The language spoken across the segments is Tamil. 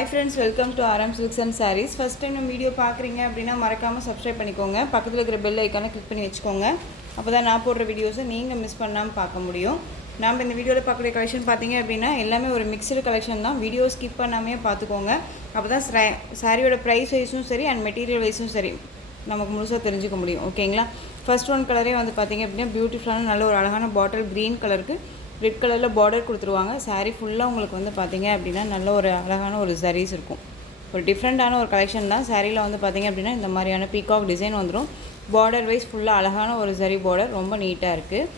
Hi friends, welcome to RM Silks and Sarees. First time நம்ம வீடியோ பார்க்குறீங்க அப்படின்னா மறக்காமல் சப்ஸ்கிரைப் பண்ணிக்கோங்க. பக்கத்தில் இருக்கிற பெல் ஐக்கானை கிளிக் பண்ணி வச்சுக்கோங்க. அப்போ தான் நான் போடுற வீடியோஸை நீங்கள் மிஸ் பண்ணாமல் பார்க்க முடியும். நம்ம இந்த வீடியோவில் பார்க்குற கலெக்ஷன் பார்த்தீங்க அப்படின்னா எல்லாமே ஒரு மிக்சடு கலெக்ஷன் தான். வீடியோ ஸ்கிப் பண்ணாமே பார்த்துக்கோங்க. அப்போ தான் சாரியோட ப்ரைஸ் வைஸும் சரி அண்ட் மெட்டீரியல் வைஸும் சரி நமக்கு முழுசாக தெரிஞ்சுக்க முடியும். ஓகேங்களா? ஃபர்ஸ்ட் ஒன் கலரே வந்து பார்த்திங்க அப்படின்னா பியூட்டிஃபுல்லான நல்ல ஒரு அழகான பாட்டில் க்ரீன் கலருக்கு ரெட் கலரில் பார்டர் கொடுத்துருவாங்க. சாரீ ஃபுல்லாக உங்களுக்கு வந்து பார்த்திங்க அப்படின்னா நல்ல ஒரு அழகான ஒரு சாரீஸ் இருக்கும். ஒரு டிஃப்ரெண்ட்டான ஒரு கலெக்ஷன் தான். சாரியில் வந்து பார்த்திங்க அப்படின்னா இந்த மாதிரியான பீகாக் டிசைன் வந்துடும். பார்டர் வைஸ் ஃபுல்லாக அழகான ஒரு சரி பார்டர் ரொம்ப நீட்டாக இருக்குது.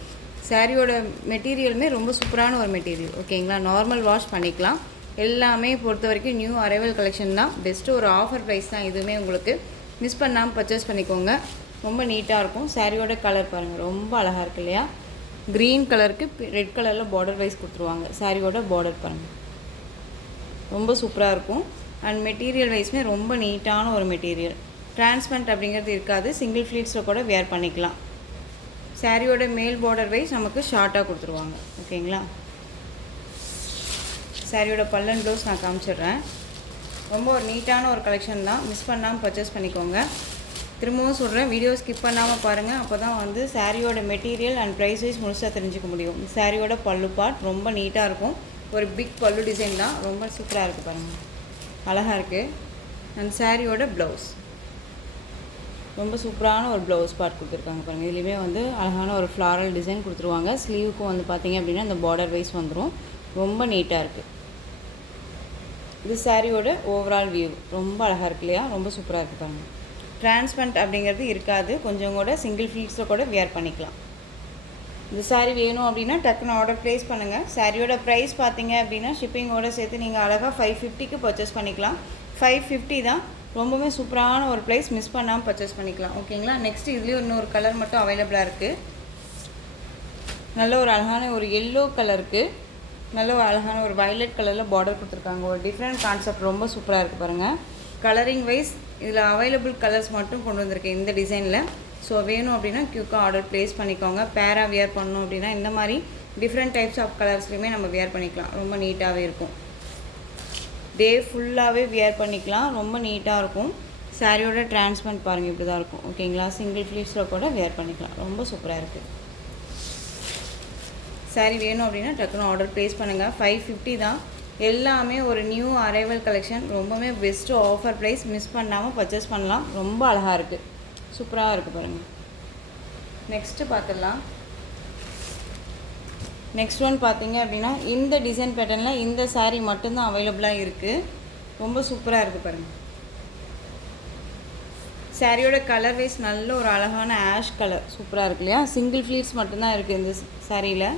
சாரியோட மெட்டீரியலுமே ரொம்ப சூப்பரான ஒரு மெட்டீரியல். ஓகேங்களா? நார்மல் வாஷ் பண்ணிக்கலாம். எல்லாமே பொறுத்த வரைக்கும் நியூ அரைவல் கலெக்ஷன் தான். பெஸ்ட்டு ஒரு ஆஃபர் ப்ரைஸ் தான். இதுவுமே உங்களுக்கு மிஸ் பண்ணாமல் பர்ச்சேஸ் பண்ணிக்கோங்க. ரொம்ப நீட்டாக இருக்கும். சாரியோட கலர் பாருங்கள், ரொம்ப அழகாக இருக்குது இல்லையா? க்ரீன் கலருக்கு ரெட் கலரில் பார்டர் வைஸ் கொடுத்துருவாங்க. சாரியோட பார்டர் பாருங்கள், ரொம்ப சூப்பராக இருக்கும். அண்ட் மெட்டீரியல் வைஸ்மே ரொம்ப நீட்டான ஒரு மெட்டீரியல். டிரான்ஸ்பரண்ட் அப்படிங்கிறது இருக்காது. சிங்கிள் ஃப்ளீட்ஸில் கூட வேர் பண்ணிக்கலாம். சாரியோட மேல் பார்டர் வைஸ் நமக்கு ஷார்ட்டாக கொடுத்துருவாங்க. ஓகேங்களா? சாரியோட பல்லன் ப்ளவுஸ் நான் காமிச்சிடுறேன். ரொம்ப ஒரு நீட்டான ஒரு கலெக்ஷன் தான். மிஸ் பண்ணாமல் பர்ச்சேஸ் பண்ணிக்கோங்க. திரும்பவும் சொல்கிறேன், வீடியோ ஸ்கிப் பண்ணாமல் பாருங்கள். அப்போ தான் வந்து சாரியோட மெட்டீரியல் அண்ட் ப்ரைஸ் வைஸ் முழுசாக தெரிஞ்சுக்க முடியும். சாரியோட பல்லு பார்ட் ரொம்ப நீட்டாக இருக்கும். ஒரு பிக் பல்லு டிசைன் தான். ரொம்ப சூப்பராக இருக்குது பாருங்கள், அழகாக இருக்குது. அண்ட் சாரியோட ப்ளவுஸ் ரொம்ப சூப்பரான ஒரு ப்ளவுஸ் பார்ட் கொடுத்துருக்காங்க பாருங்கள். இதுலேயுமே வந்து அழகான ஒரு ஃப்ளாரல் டிசைன் கொடுத்துருவாங்க. ஸ்லீவுக்கும் வந்து பார்த்திங்க அப்படின்னா இந்த பார்டர் வைஸ் வந்துடும். ரொம்ப நீட்டாக இருக்குது. இது சாரியோட ஓவரால் வியூ ரொம்ப அழகாக இருக்கு இல்லையா? ரொம்ப சூப்பராக இருக்குது பாருங்கள். டிரான்ஸ்பரண்ட் அப்படிங்கிறது இருக்காது. கொஞ்சம் கூட சிங்கிள் ஃப்ளீட்ஸில் கூட வியர் பண்ணிக்கலாம். இந்த சாரீ வேணும் அப்படின்னா டக்குன்னு ஆர்டர் ப்ளேஸ் பண்ணுங்கள். சாரியோட ப்ரைஸ் பார்த்தீங்க அப்படின்னா ஷிப்பிங்கோடு சேர்த்து நீங்கள் அழகாக 550க்கு பர்ச்சேஸ் பண்ணிக்கலாம். 550 தான். ரொம்பவே சூப்பரான ஒரு ப்ரைஸ். மிஸ் பண்ணாமல் பர்ச்சேஸ் பண்ணிக்கலாம். ஓகேங்களா? நெக்ஸ்ட்டு இதுலேயும் இன்னொரு கலர் மட்டும் அவைலபிளாக இருக்குது. நல்ல ஒரு அழகான ஒரு எல்லோ கலருக்கு நல்ல ஒரு அழகான ஒரு வயலட் கலரில் பார்டர் கொடுத்துருக்காங்க. ஒரு டிஃப்ரெண்ட் கான்செப்ட். ரொம்ப சூப்பராக இருக்குது பாருங்கள். கலரிங் வைஸ் இதில் அவைலபிள் கலர்ஸ் மட்டும் கொண்டு வந்திருக்கேன் இந்த டிசைனில். ஸோ வேணும் அப்படின்னா க்யூக்காக ஆர்டர் ப்ளேஸ் பண்ணிக்கோங்க. பேராக வியர் பண்ணணும் அப்படின்னா இந்த மாதிரி டிஃப்ரெண்ட் டைப்ஸ் ஆஃப் கலர்ஸ்லையுமே நம்ம வியர் பண்ணிக்கலாம். ரொம்ப நீட்டாகவே இருக்கும். டே ஃபுல்லாகவே வியர் பண்ணிக்கலாம். ரொம்ப நீட்டாக இருக்கும். சாரியோட டிரான்ஸ்பரண்ட் பாருங்கள், இப்படி தான் இருக்கும். ஓகேங்களா? சிங்கிள் ஃப்ளீட்ஸில் கூட வியர் பண்ணிக்கலாம். ரொம்ப சூப்பராக இருக்குது. சாரி வேணும் அப்படின்னா டக்குன்னு ஆர்டர் ப்ளேஸ் பண்ணுங்கள். 550 தான். எல்லாமே ஒரு நியூ அரைவல் கலெக்ஷன். ரொம்பவே பெஸ்ட்டு ஆஃபர் ப்ரைஸ். மிஸ் பண்ணாமல் பர்ச்சேஸ் பண்ணலாம். ரொம்ப அழகாக இருக்குது. சூப்பராக இருக்குது பாருங்கள். நெக்ஸ்ட்டு பார்த்துடலாம். நெக்ஸ்ட் ஒன் பார்த்தீங்க அப்படின்னா இந்த டிசைன் பேட்டர்னில் இந்த சாரீ மட்டும்தான் அவைலபிளாக இருக்குது. ரொம்ப சூப்பராக இருக்குது பாருங்கள். சாரியோட கலர் வைஸ் நல்ல ஒரு அழகான ஆஷ் கலர் சூப்பராக இருக்கு இல்லையா? சிங்கிள் ஃப்ளீட்ஸ் மட்டும்தான் இருக்குது இந்த சாரியில்.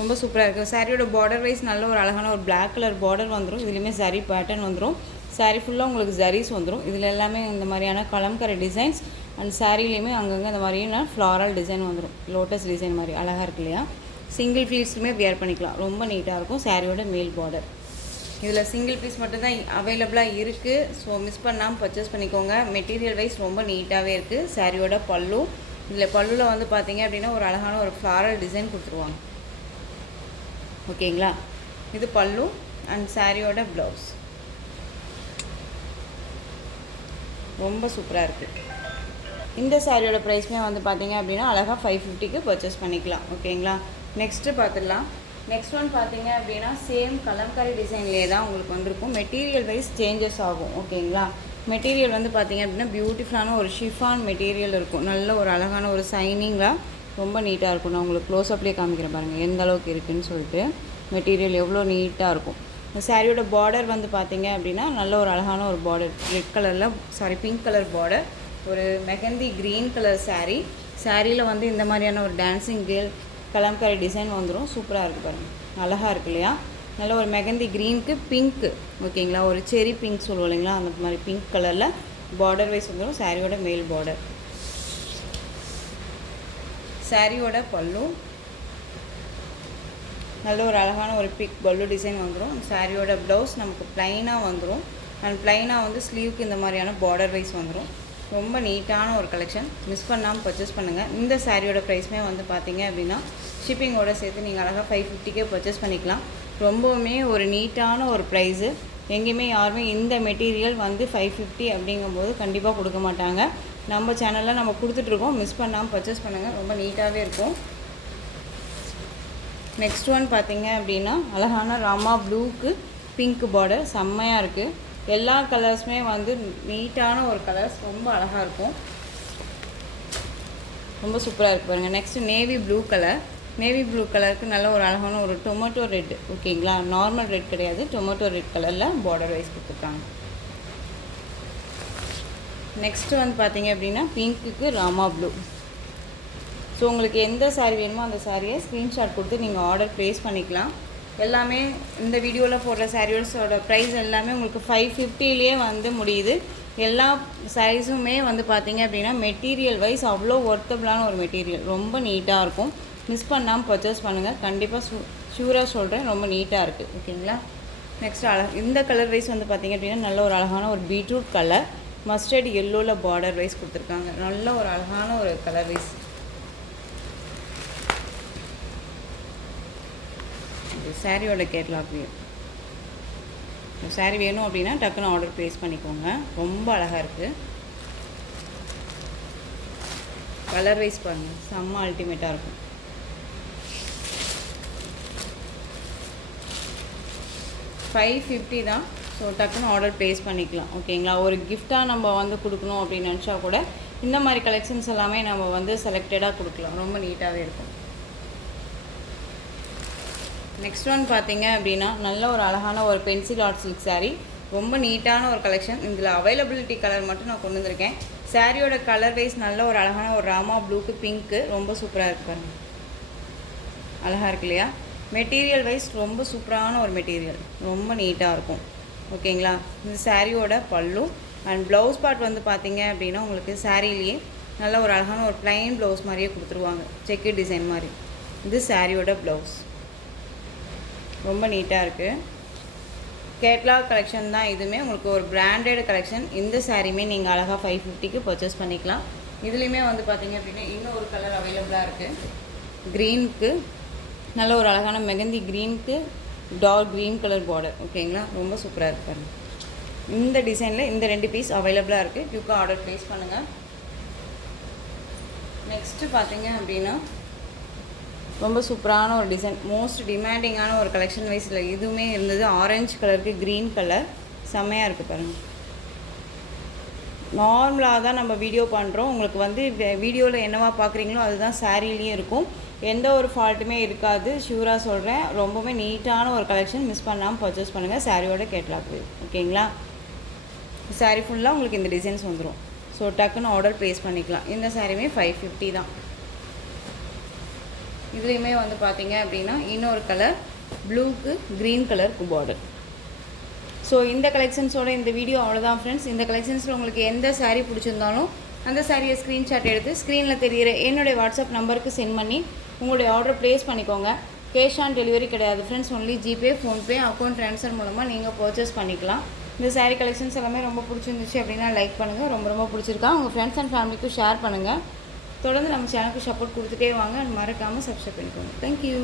ரொம்ப சூப்பராக இருக்குது. சாரியோட பார்டர் வைஸ் நல்ல ஒரு அழகான ஒரு பிளாக் கலர் பார்டர் வந்துடும். இதுலேயுமே சாரீ பேட்டர்ன் வந்துடும். சாரீ ஃபுல்லாக உங்களுக்கு ஜரீஸ் வந்துடும். இதில் எல்லாமே இந்த மாதிரியான கலம்கரை டிசைன்ஸ் அண்ட் சாரீலேயுமே அங்கங்கே இந்த மாதிரியான ஃப்ளாரல் டிசைன் வந்துடும். லோட்டஸ் டிசைன் மாதிரி அழகாக இருக்கு இல்லையா? சிங்கிள் பீஸுமே வியர் பண்ணிக்கலாம். ரொம்ப நீட்டாக இருக்கும். சாரியோட மேல் பார்டர் இதில் சிங்கிள் பீஸ் மட்டும்தான் அவைலபிளாக இருக்குது. ஸோ மிஸ் பண்ணாமல் பர்ச்சேஸ் பண்ணிக்கோங்க. மெட்டீரியல் வைஸ் ரொம்ப நீட்டாகவே இருக்குது. சாரியோட பல்லு, இதில் பல்லுவில் வந்து பார்த்திங்க அப்படின்னா ஒரு அழகான ஒரு ஃப்ளாரல் டிசைன் கொடுத்துருவாங்க. ஓகேங்களா? இது பல்லு அண்ட் சாரியோட ப்ளவுஸ் ரொம்ப சூப்பராக இருக்குது. இந்த சாரியோட ப்ரைஸ்மே வந்து பார்த்திங்க அப்படின்னா அழகாக 550க்கு பர்ச்சேஸ் பண்ணிக்கலாம். ஓகேங்களா? நெக்ஸ்ட்டு பார்த்துடலாம். நெக்ஸ்ட் ஒன் பார்த்திங்க அப்படின்னா சேம் கலம்காரி டிசைன்லேயே தான் உங்களுக்கு வந்திருக்கும். மெட்டீரியல் வைஸ் சேஞ்சஸ் ஆகும். ஓகேங்களா? மெட்டீரியல் வந்து பார்த்திங்க அப்படின்னா பியூட்டிஃபுல்லான ஒரு ஷிஃபான் மெட்டீரியல் இருக்கும். நல்ல ஒரு அழகான ஒரு சைனிங்காக ரொம்ப நீட்டாக இருக்கும். நான் உங்களுக்கு க்ளோஸ்அப்லேயே காமிக்கிறேன் பாருங்கள் எந்த அளவுக்கு இருக்குதுன்னு சொல்லிட்டு. மெட்டீரியல் எவ்வளோ நீட்டாக இருக்கும். இந்த சாரியோட பார்டர் வந்து பார்த்திங்க அப்படின்னா நல்ல ஒரு அழகான ஒரு பார்டர். ரெட் கலரில் பிங்க் கலர் பார்டர். ஒரு மெஹந்தி க்ரீன் கலர் சாரீ. சாரியில் வந்து இந்த மாதிரியான ஒரு டான்ஸிங் கேர்ள் கலம்காரி டிசைன் வந்துடும். சூப்பராக இருக்குது பாருங்கள், அழகாக இருக்கு இல்லையா? நல்ல ஒரு மெஹந்தி க்ரீனுக்கு பிங்க்கு. ஓகேங்களா? ஒரு செரி பிங்க் சொல்லுவோம் இல்லைங்களா? அந்த மாதிரி பிங்க் கலரில் பார்டர் வைஸ் வந்துடும். சாரியோட மேல் பார்டர். சாரியோட பல்லு நல்ல ஒரு அழகான ஒரு பிக் பல்லு டிசைன் வந்துடும். சாரியோட ப்ளவுஸ் நமக்கு ப்ளைனாக வந்துடும். அண்ட் ப்ளைனாக வந்து ஸ்லீவுக்கு இந்த மாதிரியான பார்டர் வைஸ் வந்துடும். ரொம்ப நீட்டான ஒரு கலெக்ஷன். மிஸ் பண்ணாமல் பர்ச்சேஸ் பண்ணுங்கள். இந்த சாரியோட ப்ரைஸ்மே வந்து பார்த்திங்க அப்படின்னா ஷிப்பிங்கோடு சேர்த்து நீங்கள் அழகாக 550க்கே பர்ச்சேஸ் பண்ணிக்கலாம். ரொம்பவுமே ஒரு நீட்டான ஒரு ப்ரைஸு. எங்கேயுமே யாருமே இந்த மெட்டீரியல் வந்து 550 அப்படிங்கும்போது கண்டிப்பாக கொடுக்க மாட்டாங்க. நம்ம சேனலில் நம்ம கொடுத்துட்ருக்கோம், மிஸ் பண்ணாமல் பர்ச்சேஸ் பண்ணுங்கள், ரொம்ப நீட்டாகவே இருக்கும். நெக்ஸ்ட் ஒன் பார்த்திங்க அப்படின்னா அழகான ராமா ப்ளூக்கு பிங்க் பார்டர் செம்மையாக இருக்குது. எல்லா கலர்ஸுமே வந்து நீட்டான ஒரு கலர்ஸ், ரொம்ப அழகாக இருக்கும், ரொம்ப சூப்பராக இருக்குது பாருங்கள். Next navy blue colour. Navy blue கலருக்கு நல்ல ஒரு அழகான ஒரு டொமேட்டோ ரெட், ஓகேங்களா, நார்மல் ரெட் கிடையாது, டொமேட்டோ ரெட் கலரில் பார்டர் வைஸ் கொடுத்துருக்காங்க. நெக்ஸ்ட்டு வந்து பார்த்திங்க அப்படின்னா பிங்க்குக்கு ராமா ப்ளூ. ஸோ உங்களுக்கு எந்த சாரீ வேணுமோ அந்த சாரியை ஸ்க்ரீன்ஷாட் கொடுத்து நீங்கள் ஆர்டர் ப்ளேஸ் பண்ணிக்கலாம். எல்லாமே இந்த வீடியோவில் போடுற சாரீஸோட ப்ரைஸ் எல்லாமே உங்களுக்கு 550லேயே வந்து முடியுது. எல்லா சாரீஸுமே வந்து பார்த்திங்க அப்படின்னா மெட்டீரியல் வைஸ் அவ்வளோ ஒர்த்தபிளான ஒரு மெட்டீரியல், ரொம்ப நீட்டாக இருக்கும். மிஸ் பண்ணாமல் பர்ச்சேஸ் பண்ணுங்கள், கண்டிப்பாக ஷூராக சொல்கிறேன், ரொம்ப நீட்டாக இருக்குது, ஓகேங்களா. நெக்ஸ்ட் இந்த கலர் வைஸ் வந்து பார்த்திங்க அப்படின்னா நல்ல ஒரு அழகான ஒரு பீட்ரூட் கலர், மஸ்டர்ட் எல்லோவில் பார்டர் வைஸ் கொடுத்துருக்காங்க. நல்ல ஒரு அழகான ஒரு கலர் வைஸ். சாரியோட கேட்லாக் வியூ. சாரீ வேணும் அப்படின்னா டக்குன்னு ஆர்டர் ப்ளேஸ் பண்ணிக்கோங்க, ரொம்ப அழகாக இருக்குது. கலர் வைஸ் பாருங்கள், செம்ம அல்டிமேட்டாக இருக்கும். $550 தான். ஸோ டக்குன்னு ஆர்டர் ப்ளேஸ் பண்ணிக்கலாம், ஓகேங்களா. ஒரு கிஃப்டாக நம்ம வந்து கொடுக்கணும் அப்படின்னு நினச்சா கூட இந்த மாதிரி கலெக்ஷன்ஸ் எல்லாமே நம்ம வந்து செலக்டடாக கொடுக்கலாம், ரொம்ப நீட்டாகவே இருக்கும். நெக்ஸ்ட் ஒன் பார்த்திங்க அப்படின்னா நல்ல ஒரு அழகான ஒரு பென்சில் ஆர்ட் சில்க் சாரீ, ரொம்ப நீட்டான ஒரு கலெக்ஷன். இதில் அவைலபிலிட்டி கலர் மட்டும் நான் கொண்டு வந்திருக்கேன். சாரியோட கலர் வைஸ் நல்ல ஒரு அழகான ஒரு ராமா ப்ளூக்கு பிங்க்கு, ரொம்ப சூப்பராக இருக்கு பாருங்க, அழகாக இருக்கு இல்லையா. மெட்டீரியல் வைஸ் ரொம்ப சூப்பரான ஒரு மெட்டீரியல், ரொம்ப நீட்டாக இருக்கும், ஓகேங்களா. இந்த சாரியோட பல்லு அண்ட் ப்ளவுஸ் பார்ட் வந்து பார்த்திங்க அப்படின்னா உங்களுக்கு சாரிலேயே நல்ல ஒரு அழகான ஒரு ப்ளைன் ப்ளவுஸ் மாதிரியே கொடுத்துருவாங்க, செக்கு டிசைன் மாதிரி. இது சாரியோட ப்ளவுஸ், ரொம்ப நீட்டாக இருக்குது. கேட்லாக் கலெக்ஷன் தான் இதுவுமே, உங்களுக்கு ஒரு பிராண்டட் கலெக்ஷன். இந்த சாரியுமே நீங்கள் அழகாக 550க்கு பர்ச்சேஸ் பண்ணிக்கலாம். இதுலேயுமே வந்து பார்த்திங்க அப்படின்னா இன்னும் ஒரு கலர் அவைலபிளாக இருக்குது. க்ரீனுக்கு நல்ல ஒரு அழகான மெகந்தி க்ரீனுக்கு டார்க் க்ரீன் கலர் பார்டர், ஓகேங்களா, ரொம்ப சூப்பராக இருக்குது பாருங்கள். இந்த டிசைனில் இந்த 2 பீஸ் அவைலபிளாக இருக்குது, குயிக்காக ஆர்டர் ப்ளேஸ் பண்ணுங்கள். நெக்ஸ்ட்டு பார்த்திங்க அப்படின்னா ரொம்ப சூப்பரான ஒரு டிசைன், மோஸ்ட் டிமாண்டிங்கான ஒரு கலெக்ஷன் வைஸில் இதுவுமே இருந்தது. ஆரஞ்சு கலருக்கு க்ரீன் கலர், செம்மையாக இருக்குது பாருங்கள். நார்மலாக தான் நம்ம வீடியோ பண்ணுறோம், உங்களுக்கு வந்து வீடியோவில் என்னவா பார்க்குறீங்களோ அதுதான் சாரீலேயும் இருக்கும், எந்த ஒரு ஃபால்ட்டுமே இருக்காது, ஷூராக சொல்கிறேன். ரொம்பவே நீட்டான ஒரு கலெக்ஷன், மிஸ் பண்ணாமல் பர்ச்சேஸ் பண்ணுங்கள். சாரியோட கேட்லாக், ஓகேங்களா. சாரீ ஃபுல்லாக உங்களுக்கு இந்த டிசைன்ஸ் வந்துடும். ஸோ டக்குன்னு ஆர்டர் ப்ளேஸ் பண்ணிக்கலாம். இந்த சாரியுமே 550 தான். இதுலேயுமே வந்து பார்த்திங்க அப்படின்னா இன்னொரு கலர் ப்ளூக்கு க்ரீன் கலருக்கு பார்டர். ஸோ இந்த கலெக்ஷன்ஸோட இந்த வீடியோ அவ்வளோதான் ஃப்ரெண்ட்ஸ். இந்த கலெக்ஷன்ஸில் உங்களுக்கு எந்த சாரீ பிடிச்சிருந்தாலும் அந்த சாரியை ஸ்க்ரீன்ஷாட் எடுத்து ஸ்க்ரீனில் தெரிகிற என்னுடைய வாட்ஸ்அப் நம்பருக்கு சென்ட் பண்ணி உங்களுடைய ஆர்டர் ப்ளேஸ் பண்ணிக்கோங்க. கேஷ் ஆன் டெலிவரி கிடையாது friends, only GPay, PhonePe, account transfer மூலமாக நீங்கள் பர்ச்சேஸ் பண்ணிக்கலாம். இந்த சாரீ கலெக்ஷன்ஸ் எல்லாமே ரொம்ப பிடிச்சிருந்துச்சு அப்படின்னா லைக் பண்ணுங்கள், ரொம்ப ரொம்ப பிடிச்சிருக்கா உங்கள் ஃப்ரெண்ட்ஸ் அண்ட் ஃபேமிலிக்கும் ஷேர் பண்ணுங்கள். தொடர்ந்து நம்ம சேனலுக்கு சப்போர்ட் கொடுத்துட்டே வாங்க, மறக்காமல் சப்ஸ்கிரைப் பண்ணிக்கோங்க. தேங்க்யூ.